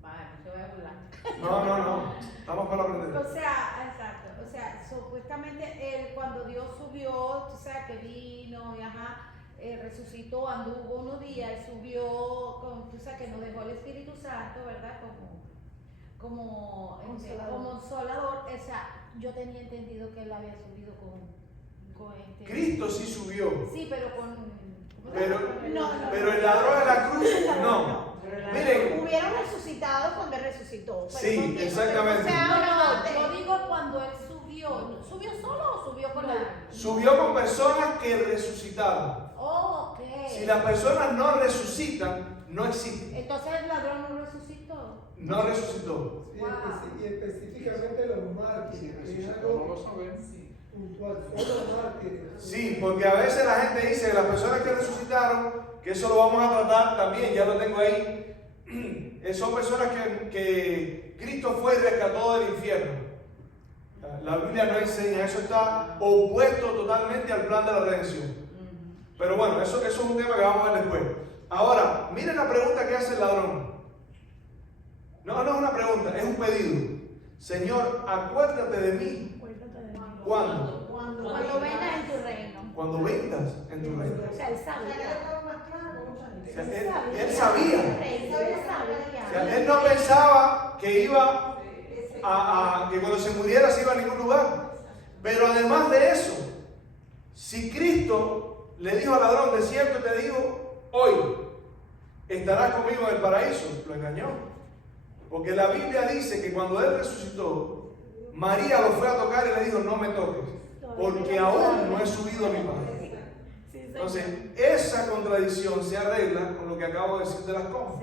Vale, no te voy a burlar. No. Estamos para aprender. O sea, exacto. O sea, supuestamente él cuando Dios subió, tú sabes que vino y resucitó, anduvo unos días y subió, tú sabes que nos dejó el Espíritu Santo, ¿verdad? Como consolador. O sea, yo tenía entendido que él había subido con este. Cristo sí subió. Sí, pero Pero el ladrón de la cruz no. Miren. Hubieron resucitado cuando él resucitó. Sí, exactamente. O sea, yo digo cuando él subió. ¿Subió solo o subió con alguien? Subió con personas que resucitaron. Oh, ok. Si las personas no resucitan, no existen. Entonces el ladrón no resucitó. No resucitó. Sí, y específicamente los mártires, que es No algo lo sabemos. puntual, son los mártires. Sí, porque a veces la gente dice que las personas que resucitaron, que eso lo vamos a tratar también, ya lo tengo ahí, son personas que Cristo fue y rescató del infierno. La Biblia no enseña, eso está opuesto totalmente al plan de la redención. Pero bueno, eso es un tema que vamos a ver después. Ahora, miren la pregunta que hace el ladrón. No es una pregunta, es un pedido. Señor, acuérdate de mí. ¿Cuándo? Cuando vengas en tu reino. Cuando vengas en tu reino. O sea, él O sea, que él sabía. estaba más claro con mucha gente. O sea, él sabía. Él sabía. O sea, él no pensaba que iba que cuando se muriera se iba a ningún lugar. Pero además de eso, si Cristo le dijo al ladrón, de cierto te digo, hoy estarás conmigo en el paraíso, lo engañó. Porque la Biblia dice que cuando él resucitó, María lo fue a tocar y le dijo, no me toques, porque aún no he subido a mi Padre. Entonces, esa contradicción se arregla con lo que acabo de decir de las comas.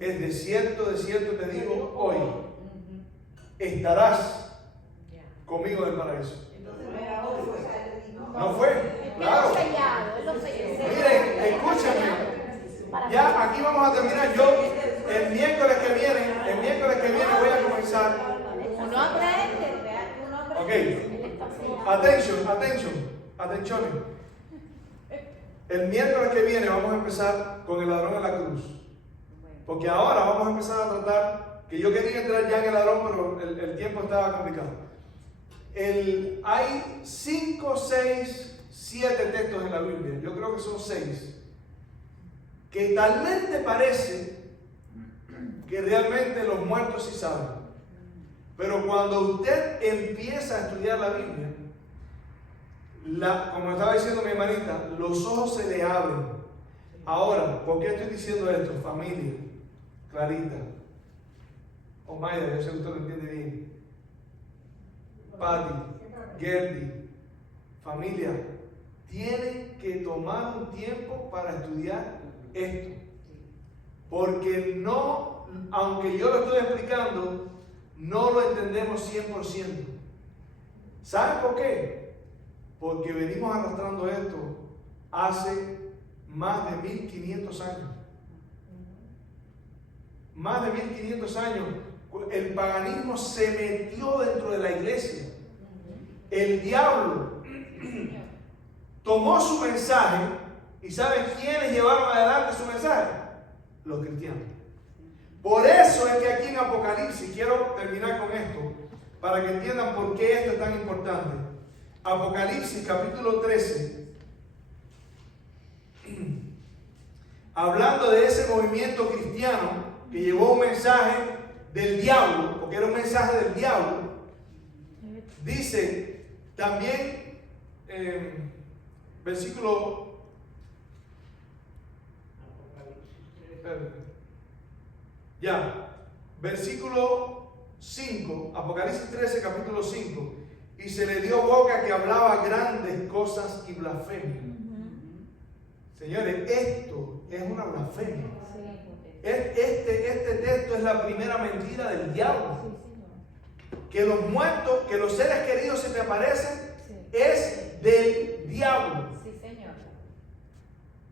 Es de cierto te digo, hoy estarás conmigo en el paraíso. Entonces, o sea, él dijo, ¿No fue? Claro. Él lo selló. Miren, escúchenme. Ya aquí vamos a terminar. Yo el miércoles que viene voy a comenzar. Uno aprende, ¿verdad? Uno aprende. Ok. Atención. El miércoles que viene vamos a empezar con el ladrón en la cruz. Porque ahora vamos a empezar a tratar, que yo quería entrar ya en el ladrón, pero el tiempo estaba complicado. Hay 5, 6, 7 textos en la Biblia, yo creo que son 6, que talmente parece que realmente los muertos sí saben. Pero cuando usted empieza a estudiar la Biblia, como estaba diciendo mi hermanita, los ojos se le abren. Ahora, ¿por qué estoy diciendo esto? Familia, Clarita, Omaida, yo sé que usted lo entiende bien, Patty, Gertie, familia, tienen que tomar un tiempo para estudiar esto. Porque no, aunque yo lo estoy explicando, no lo entendemos 100%. ¿Saben por qué? Porque venimos arrastrando esto hace más de 1500 años. Más de 1500 años. El paganismo se metió dentro de la iglesia. El diablo tomó su mensaje y ¿saben quiénes llevaron adelante su mensaje? Los cristianos. Por eso es que aquí en Apocalipsis, quiero terminar con esto, para que entiendan por qué esto es tan importante. Apocalipsis capítulo 13, hablando de ese movimiento cristiano que llevó un mensaje del diablo, porque era un mensaje del diablo, dice también, versículo, versículo 5, Apocalipsis 13, capítulo 5, y se le dio boca que hablaba grandes cosas y blasfemias. Señores, esto es una blasfemia. Este texto es la primera mentira del diablo. Que los muertos, que los seres queridos se te aparecen, es del diablo. Sí, señor.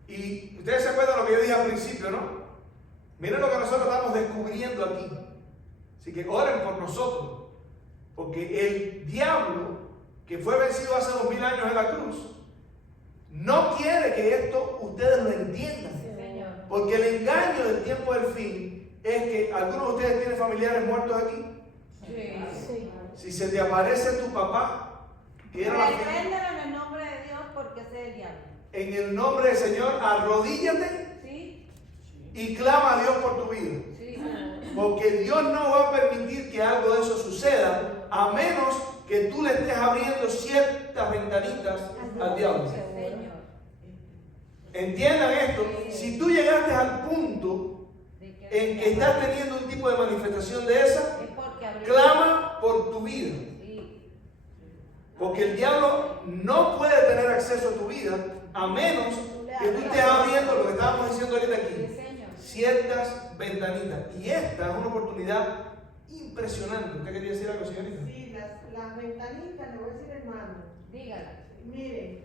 Y ustedes se acuerdan lo que yo dije al principio, ¿no? Miren lo que nosotros estamos descubriendo aquí. Así que oren por nosotros. Porque el diablo, que fue vencido hace 2000 años en la cruz, no quiere que esto ustedes lo entiendan. Sí, señor. Porque el engaño del tiempo del fin es que algunos de ustedes tienen familiares muertos aquí. Sí. Si se te aparece tu papá, que era la Repréndelo en el nombre de Dios porque ese es el diablo. en el nombre del Señor, arrodíllate Sí, y clama a Dios por tu vida. sí. Porque Dios no va a permitir que algo de eso suceda, a menos que tú le estés abriendo ciertas ventanitas al diablo. Señor. Entiendan esto, si tú llegaste al punto en que estás teniendo un tipo de manifestación de esa, Es porque abrió. clama por tu vida. Sí. Porque el diablo no puede tener acceso a tu vida a menos que tú estés abriendo lo que estábamos diciendo ahorita Sí, aquí, señor. ciertas ventanitas. Y esta es una oportunidad impresionante. ¿Usted quería decir algo, señorita? Sí, las ventanitas, le voy a decir hermano. Dígala. Miren,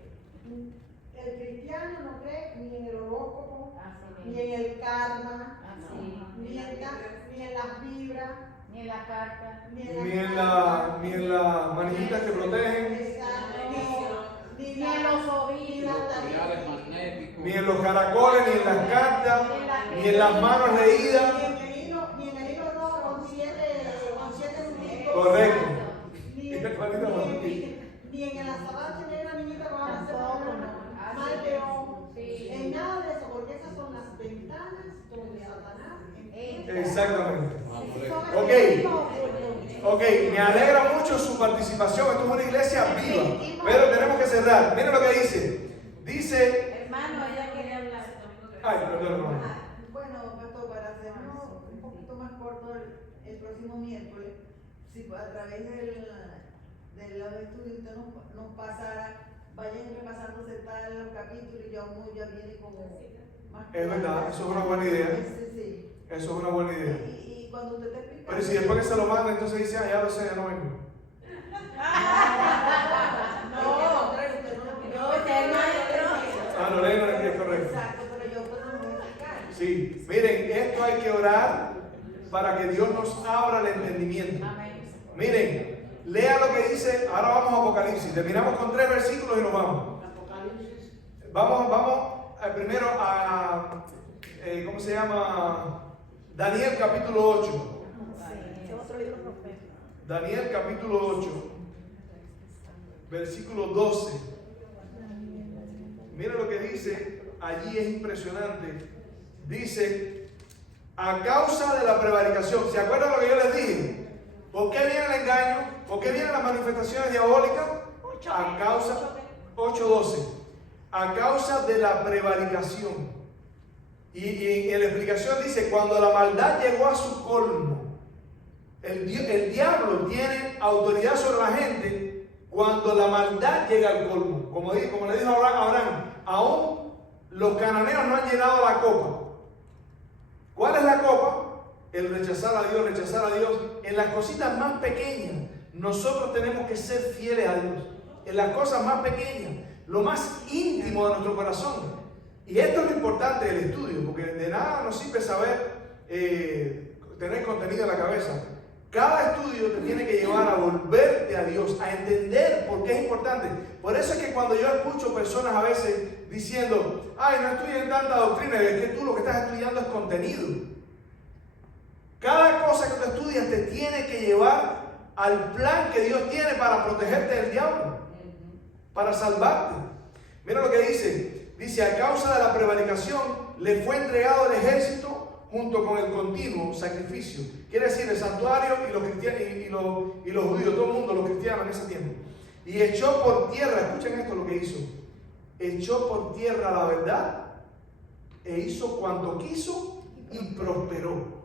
el cristiano no cree ni en el horóscopo, Así ni en el karma, Así. ni en las vibras, Ni en la carta. ni Ni en las manillitas que protegen, Exacto, ni Ni en los ovillos. Colgares magnéticos. ni en los caracoles, ni en las cartas, ni en las manos leídas. ni en el hilo rojo con siete puntitos. Correcto. Ni Esta cuadrita más aquí. Ni en el azabache negra, niñita, que van a hacer Tampoco, mal león. Sí. En nada de eso, porque esas son las ventanas donde Satanás empieza. Exactamente. Son Ok. enemigos ocultos. Ok, me alegra mucho su participación. Esto es una iglesia viva. Pero tenemos que cerrar. Miren lo que dice. Dice. Hermano, ella quería hablar. Ay, perdón, hermano. Bueno, pastor, para hacerlo un poquito más corto el próximo miércoles, si a través de los estudios usted nos pasara, vayan repasándose tal los capítulos y ya uno ya viene como más. Es verdad, eso es una buena idea. Sí. Eso es una buena idea. Y cuando usted te explica. Pero si después que se lo manda, entonces dice, ah, ya lo sé, ya no vengo. Ah, no, leen, es correcto. Exacto, pero yo puedo explicar. Sí, miren, esto hay que orar para que Dios nos abra el entendimiento. Miren, lea lo que dice, ahora vamos a Apocalipsis, terminamos con 3 versículos y nos vamos. Vamos primero a, ¿cómo se llama? Daniel capítulo 8. Otro libro profético. Daniel capítulo 8, versículo 12. Mira lo que dice, allí es impresionante. Dice, a causa de la prevaricación, ¿se acuerdan lo que yo les dije? ¿Por qué viene el engaño? ¿Por qué vienen las manifestaciones diabólicas? A causa, 8:12, a causa de la prevaricación. Y en la explicación dice, cuando la maldad llegó a su colmo, el diablo tiene autoridad sobre la gente cuando la maldad llega al colmo. Como le dijo Abraham, aún los cananeos no han llenado la copa. ¿Cuál es la copa? El rechazar a Dios. En las cositas más pequeñas, nosotros tenemos que ser fieles a Dios. En las cosas más pequeñas, lo más íntimo de nuestro corazón. Y esto es lo importante del estudio, porque de nada nos sirve saber tener contenido en la cabeza. Cada estudio te tiene que llevar a volverte a Dios, a entender por qué es importante. Por eso es que cuando yo escucho personas a veces diciendo, ay, no estudien tanta doctrina, es que tú lo que estás estudiando es contenido. Cada cosa que tú estudias te tiene que llevar al plan que Dios tiene para protegerte del diablo, para salvarte. Mira lo que dice. Dice, a causa de la prevaricación le fue entregado el ejército junto con el continuo sacrificio. Quiere decir, el santuario y los cristianos y los judíos, todo el mundo, los cristianos en ese tiempo. Y echó por tierra, escuchen esto lo que hizo. Echó por tierra la verdad e hizo cuanto quiso y prosperó.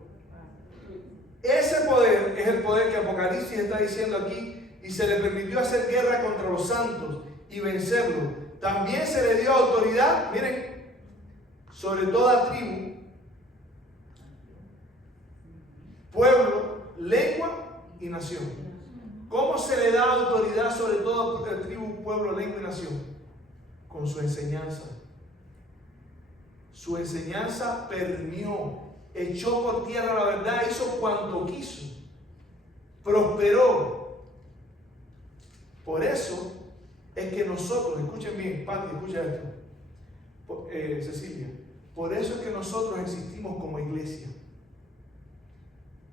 Ese poder es el poder que Apocalipsis está diciendo aquí, y se le permitió hacer guerra contra los santos y vencerlos. También se le dio autoridad, miren, sobre toda tribu, pueblo, lengua y nación. ¿Cómo se le da autoridad sobre toda tribu, pueblo, lengua y nación? Con su enseñanza. Su enseñanza permeó, echó por tierra la verdad, hizo cuanto quiso, prosperó. Por eso es que nosotros, escuchen bien, Pati, escucha esto, Cecilia, por eso es que nosotros existimos como iglesia.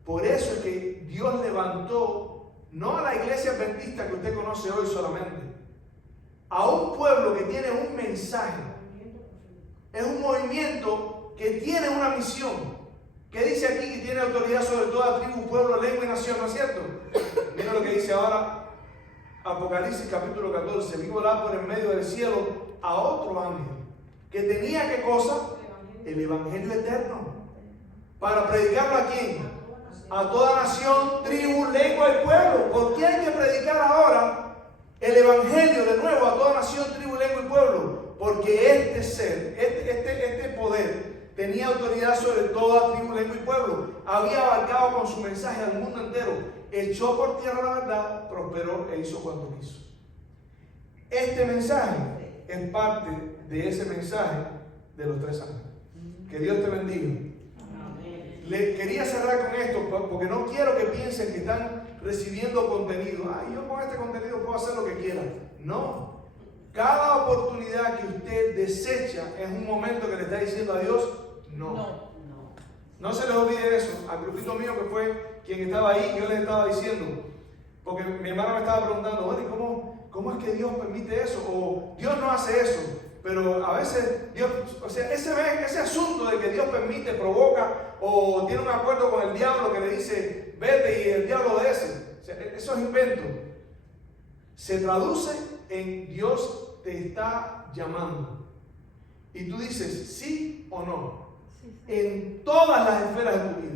Por eso es que Dios levantó, no a la iglesia adventista que usted conoce hoy solamente, a un pueblo que tiene un mensaje. Es un movimiento que tiene una misión, que dice aquí que tiene autoridad sobre toda tribu, pueblo, lengua y nación, ¿no es cierto? Mira lo que dice ahora Apocalipsis capítulo 14. Vi volar por en medio del cielo a otro ángel que tenía, ¿qué cosa? El evangelio eterno, para predicarlo a quién? A toda nación, tribu, lengua y pueblo. ¿Por qué hay que predicar ahora el evangelio de nuevo a toda nación, tribu, lengua y pueblo? Porque este ser, este poder tenía autoridad sobre toda tribu, lengua y pueblo. Había abarcado con su mensaje al mundo entero. Echó por tierra la verdad, prosperó e hizo cuanto quiso. Este mensaje es parte de ese mensaje de los 3 ángeles. Que Dios te bendiga. Le quería cerrar con esto porque no quiero que piensen que están recibiendo contenido. Ay, yo con este contenido puedo hacer lo que quiera. No. Cada oportunidad que usted desecha es un momento que le está diciendo a Dios, no. No se les olvide eso. Al grupito mío que fue quien estaba ahí, yo les estaba diciendo, porque mi hermana me estaba preguntando, bueno, ¿cómo es que Dios permite eso? O Dios no hace eso. Pero a veces Dios, o sea, ese asunto de que Dios permite, provoca, o tiene un acuerdo con el diablo que le dice, vete, y el diablo obedece. O sea, eso es invento. Se traduce en Dios te está llamando. Y tú dices sí o no. En todas las esferas de tu vida.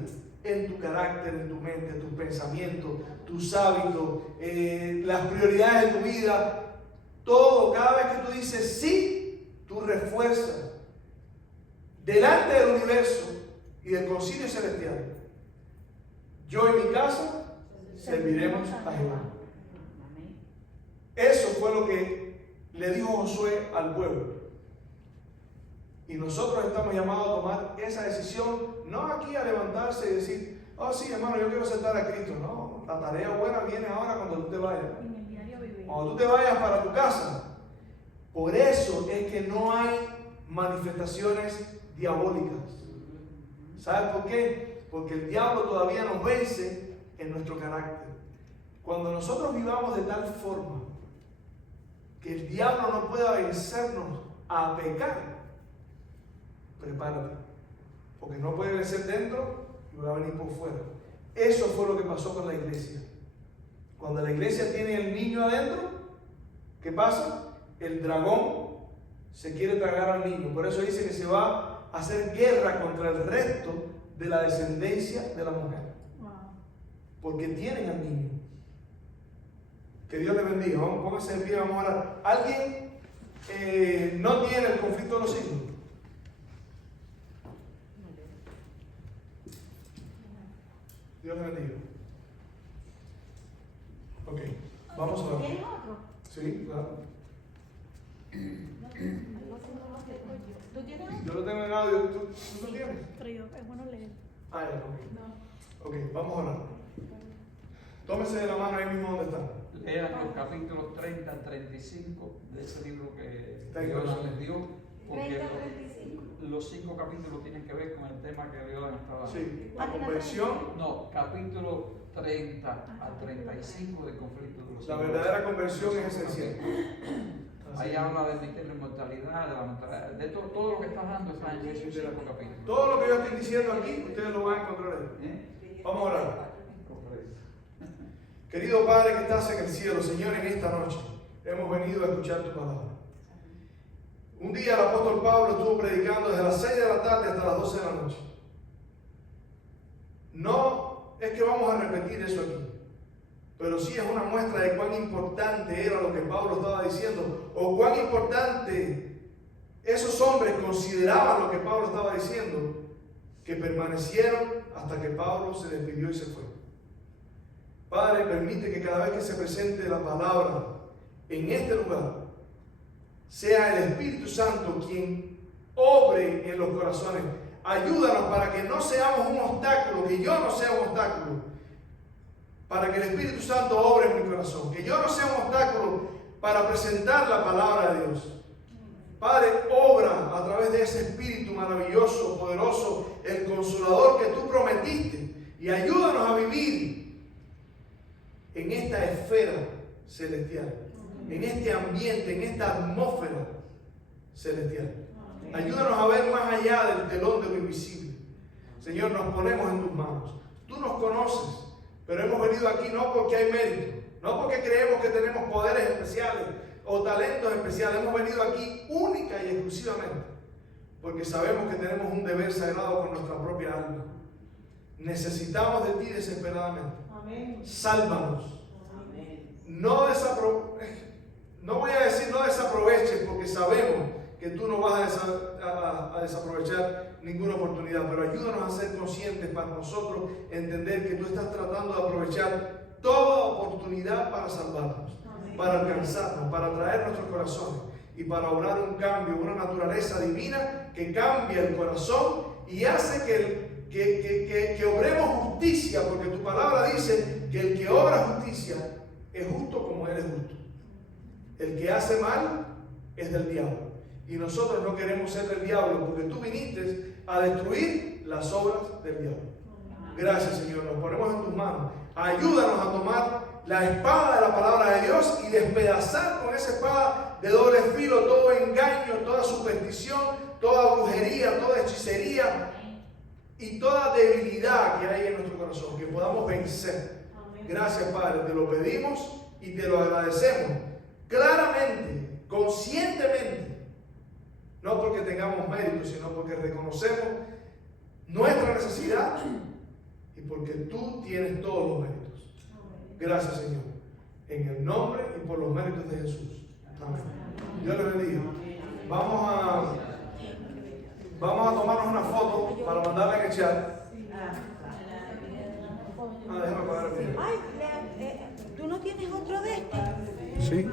En tu carácter, en tu mente, tus pensamientos, tus hábitos, las prioridades de tu vida. Todo, cada vez que tú dices sí, tú refuerzas delante del universo y del concilio celestial. Yo en mi casa serviremos a Jehová. Eso fue lo que le dijo Josué al pueblo. Y nosotros estamos llamados a tomar esa decisión, no aquí a levantarse y decir, oh sí, hermano, yo quiero aceptar a Cristo. No, la tarea buena viene ahora cuando tú te vayas. Cuando tú te vayas para tu casa. Por eso es que no hay manifestaciones diabólicas. ¿Sabes por qué? Porque el diablo todavía nos vence en nuestro carácter. Cuando nosotros vivamos de tal forma que el diablo no pueda vencernos a pecar, prepárate, porque no puede vencer dentro y va a venir por fuera. Eso fue lo que pasó con la iglesia. Cuando la iglesia tiene el niño adentro, ¿qué pasa? El dragón se quiere tragar al niño. Por eso dice que se va a hacer guerra contra el resto de la descendencia de la mujer. Porque tienen al niño. Que Dios le bendiga. Vamos, pónganse de pie, vamos a orar. ¿Alguien no tiene el conflicto de los hijos? Dios le bendiga. Ok, vamos a orar. ¿Tienes otro? Sí, claro. ¿Tú tienes otro? Yo lo tengo en audio. ¿Tú lo tienes? Pero yo, es bueno leer. Ah, ya, ok. Ok, vamos a orar. Tómese de la mano ahí mismo donde está. Lean los capítulos 30 al 35 de ese libro que Está en Dios corazón. les dio, porque 30, 35. los 5 capítulos tienen que ver con el tema que Dios estaba. Sí, la conversión, No, capítulo 30 al 35 del conflicto de los la hijos. verdadera conversión es esencial. Ahí habla del misterio de inmortalidad, de la mortalidad, de todo lo que está dando está en esos 5 capítulos. Todo lo que yo estoy diciendo aquí, ustedes lo van a encontrar ahí. ¿Eh? Vamos a orar. Correcto. Querido Padre que estás en el cielo, Señor, en esta noche hemos venido a escuchar tu palabra. Un día el apóstol Pablo estuvo predicando desde las 6 de la tarde hasta las 12 de la noche. No es que vamos a repetir eso aquí, pero sí es una muestra de cuán importante era lo que Pablo estaba diciendo, o cuán importante esos hombres consideraban lo que Pablo estaba diciendo, que permanecieron hasta que Pablo se despidió y se fue. Padre, permite que cada vez que se presente la palabra en este lugar, sea el Espíritu Santo quien obre en los corazones. Ayúdanos para que no seamos un obstáculo, que yo no sea un obstáculo, para que el Espíritu Santo obre en mi corazón, que yo no sea un obstáculo para presentar la palabra de Dios. Padre, obra a través de ese Espíritu maravilloso, poderoso, el Consolador que tú prometiste, y ayúdanos a vivir en esta esfera celestial, en este ambiente, en esta atmósfera celestial. Ayúdanos a ver más allá del telón de lo invisible. Señor, nos ponemos en tus manos. Tú nos conoces, pero hemos venido aquí no porque hay mérito, no porque creemos que tenemos poderes especiales o talentos especiales. Hemos venido aquí única y exclusivamente porque sabemos que tenemos un deber sagrado con nuestra propia alma. Necesitamos de ti desesperadamente. Amén. Sálvanos. Amén. No voy a decir no desaproveches, porque sabemos que tú no vas a desaprovechar ninguna oportunidad, pero ayúdanos a ser conscientes para nosotros entender que tú estás tratando de aprovechar toda oportunidad para salvarnos, para alcanzarnos, para traer nuestros corazones y para obrar un cambio, una naturaleza divina que cambia el corazón y hace que obremos justicia, porque tu palabra dice que el que obra justicia es justo como Él es justo. El que hace mal es del diablo. Y nosotros no queremos ser del diablo, porque tú viniste a destruir las obras del diablo. Gracias, Señor. Nos ponemos en tus manos. Ayúdanos a tomar la espada de la palabra de Dios y despedazar con esa espada de doble filo todo engaño, toda superstición, toda brujería, toda hechicería y toda debilidad que hay en nuestro corazón, que podamos vencer. Gracias, Padre, te lo pedimos y te lo agradecemos claramente, conscientemente, no porque tengamos mérito, sino porque reconocemos nuestra necesidad y porque tú tienes todos los méritos. Gracias, Señor, en el nombre y por los méritos de Jesús. Amén. Dios les bendiga. Vamos a tomarnos una foto para mandarla en el chat. Déjame apagar el video. Ay, ¿tú no tienes otro de este? Sí.